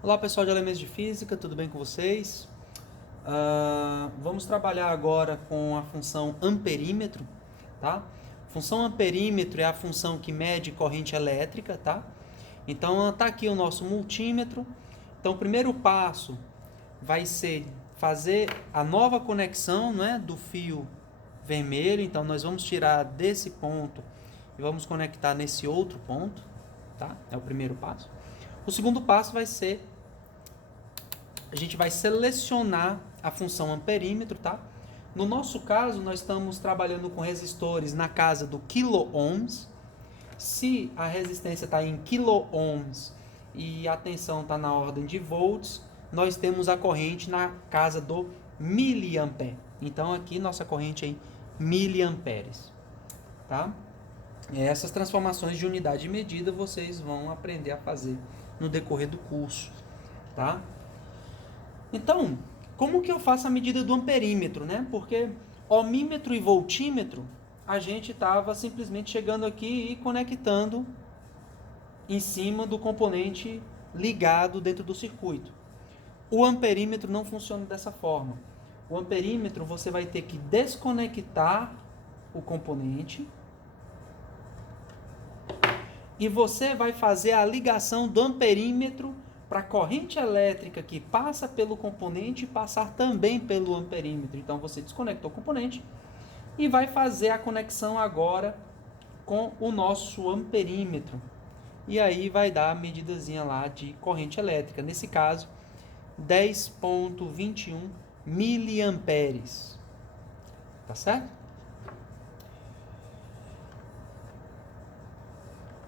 Olá pessoal de Elementos de Física, tudo bem com vocês? Vamos trabalhar agora com a função amperímetro, tá? Função amperímetro é a função que mede corrente elétrica, tá? Então tá aqui o nosso multímetro. Então o primeiro passo vai ser fazer a nova conexão, né, do fio vermelho. Então nós vamos tirar desse ponto e vamos conectar nesse outro ponto, tá? É o primeiro passo. O segundo passo vai ser a gente vai selecionar a função amperímetro, tá? No nosso caso, nós estamos trabalhando com resistores na casa do quilo-ohms. Se a resistência está em quilo-ohms e a tensão está na ordem de volts, nós temos a corrente na casa do miliampere. Então, aqui nossa corrente é em miliamperes, tá? Essas transformações de unidade de medida vocês vão aprender a fazer no decorrer do curso, tá? Então, como que eu faço a medida do amperímetro, né? Porque ohmímetro e voltímetro, a gente estava simplesmente chegando aqui e conectando em cima do componente ligado dentro do circuito. O amperímetro não funciona dessa forma. O amperímetro você vai ter que desconectar o componente e você vai fazer a ligação do amperímetro para a corrente elétrica que passa pelo componente passar também pelo amperímetro. Então você desconectou o componente e vai fazer a conexão agora com o nosso amperímetro. E aí vai dar a medidazinha lá de corrente elétrica. Nesse caso, 10,21 miliamperes. Tá certo?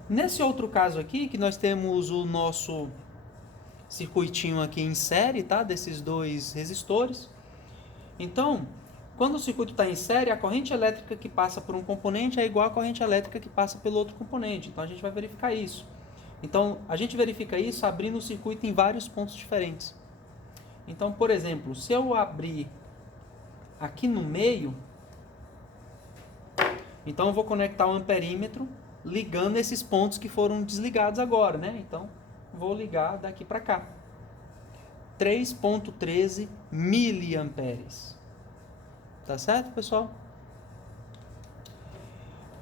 Nesse outro caso aqui, que nós temos o nosso circuitinho aqui em série, tá? Desses dois resistores. Então, quando o circuito está em série, a corrente elétrica que passa por um componente é igual à corrente elétrica que passa pelo outro componente. Então, a gente vai verificar isso. Então, a gente verifica isso abrindo o circuito em vários pontos diferentes. Então, por exemplo, se eu abrir aqui no meio, então eu vou conectar o amperímetro ligando esses pontos que foram desligados agora, né? Então, vou ligar daqui para cá. 3,13 miliamperes. Tá certo, pessoal?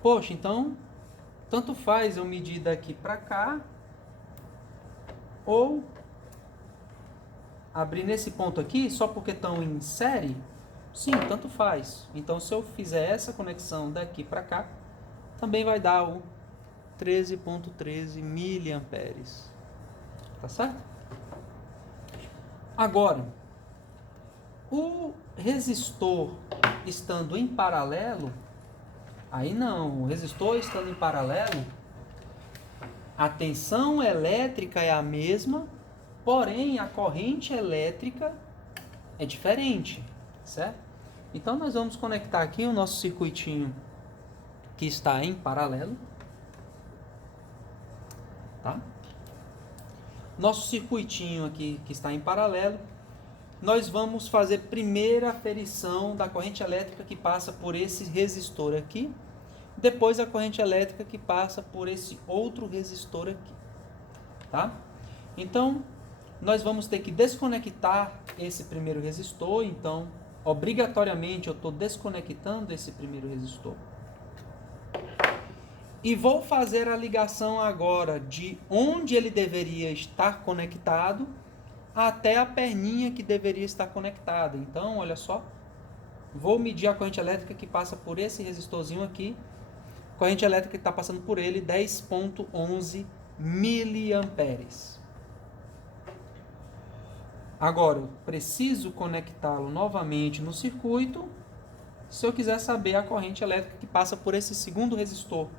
Poxa, então, tanto faz eu medir daqui para cá ou abrir nesse ponto aqui só porque estão em série? Sim, tanto faz. Então, se eu fizer essa conexão daqui para cá, também vai dar o 13,13 miliamperes. Tá certo? Agora, o resistor estando em paralelo, aí não, o resistor estando em paralelo, a tensão elétrica é a mesma, porém a corrente elétrica é diferente, certo? Então nós vamos conectar aqui o nosso circuitinho que está em paralelo, tá? Nosso circuitinho aqui que está em paralelo, nós vamos fazer primeiro a aferição da corrente elétrica que passa por esse resistor aqui, depois a corrente elétrica que passa por esse outro resistor aqui, tá? Então, nós vamos ter que desconectar esse primeiro resistor, então, obrigatoriamente eu estou desconectando esse primeiro resistor. E vou fazer a ligação agora de onde ele deveria estar conectado até a perninha que deveria estar conectada. Então, olha só, vou medir a corrente elétrica que passa por esse resistorzinho aqui. Corrente elétrica que está passando por ele, 10,11 miliamperes. Agora, eu preciso conectá-lo novamente no circuito se eu quiser saber a corrente elétrica que passa por esse segundo resistor.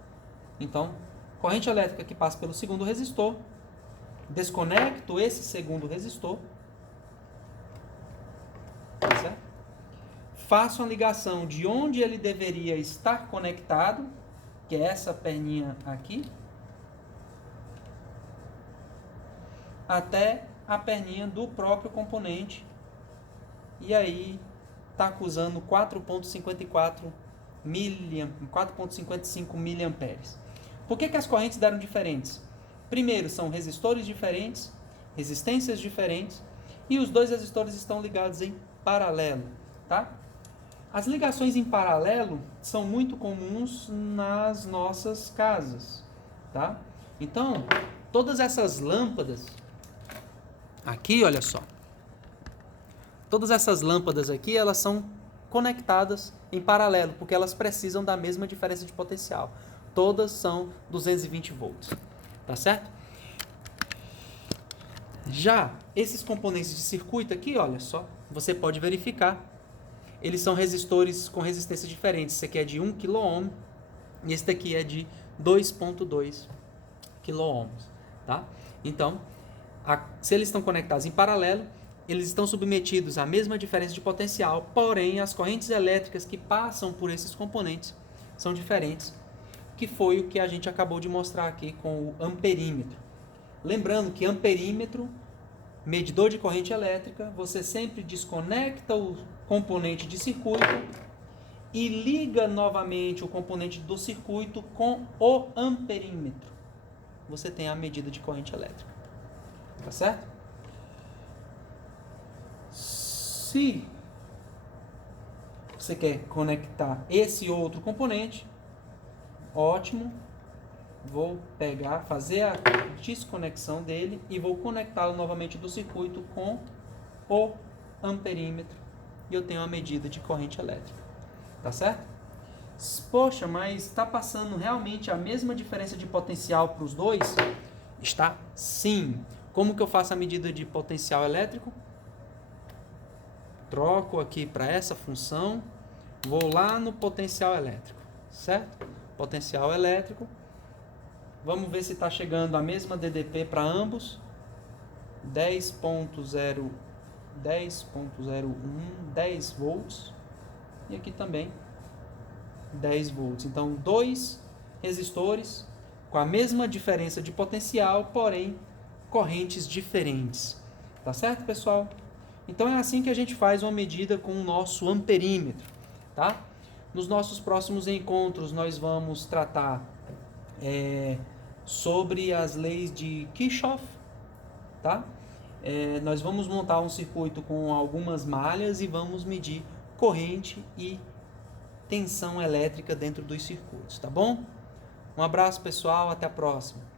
Então, corrente elétrica que passa pelo segundo resistor, desconecto esse segundo resistor, certo? Faço a ligação de onde ele deveria estar conectado, que é essa perninha aqui, até a perninha do próprio componente, e aí está acusando 4,55 miliamperes. Por que as correntes deram diferentes? Primeiro, são resistores diferentes resistências diferentes, e os dois resistores estão ligados em paralelo, tá? As ligações em paralelo são muito comuns nas nossas casas, tá? Então, todas essas lâmpadas aqui, olha só. Todas essas lâmpadas aqui, elas são conectadas em paralelo, porque elas precisam da mesma diferença de potencial. Todas são 220 volts, tá certo? Já esses componentes de circuito aqui, olha só, você pode verificar. Eles são resistores com resistências diferentes. Esse aqui é de 1 kΩ e esse daqui é de 2,2 kΩ, tá? Então, se eles estão conectados em paralelo, eles estão submetidos à mesma diferença de potencial, porém as correntes elétricas que passam por esses componentes são diferentes, que foi o que a gente acabou de mostrar aqui com o amperímetro. Lembrando que amperímetro, medidor de corrente elétrica, você sempre desconecta o componente de circuito e liga novamente o componente do circuito com o amperímetro. Você tem a medida de corrente elétrica. Tá certo? Se você quer conectar esse outro componente, ótimo. Vou pegar, fazer a desconexão dele e vou conectá-lo novamente do circuito com o amperímetro e eu tenho a medida de corrente elétrica. Tá certo? Poxa, mas está passando realmente a mesma diferença de potencial para os dois? Está sim. Como que eu faço a medida de potencial elétrico? Troco aqui para essa função, vou lá no potencial elétrico, certo? Potencial elétrico. Vamos ver se está chegando a mesma DDP para ambos. 10.01, 10 volts. E aqui também 10 volts. Então, dois resistores com a mesma diferença de potencial, porém correntes diferentes. Tá certo, pessoal? Então é assim que a gente faz uma medida com o nosso amperímetro, tá? Nos nossos próximos encontros nós vamos tratar sobre as leis de Kirchhoff, tá? Nós vamos montar um circuito com algumas malhas e vamos medir corrente e tensão elétrica dentro dos circuitos, tá bom? Um abraço, pessoal, até a próxima.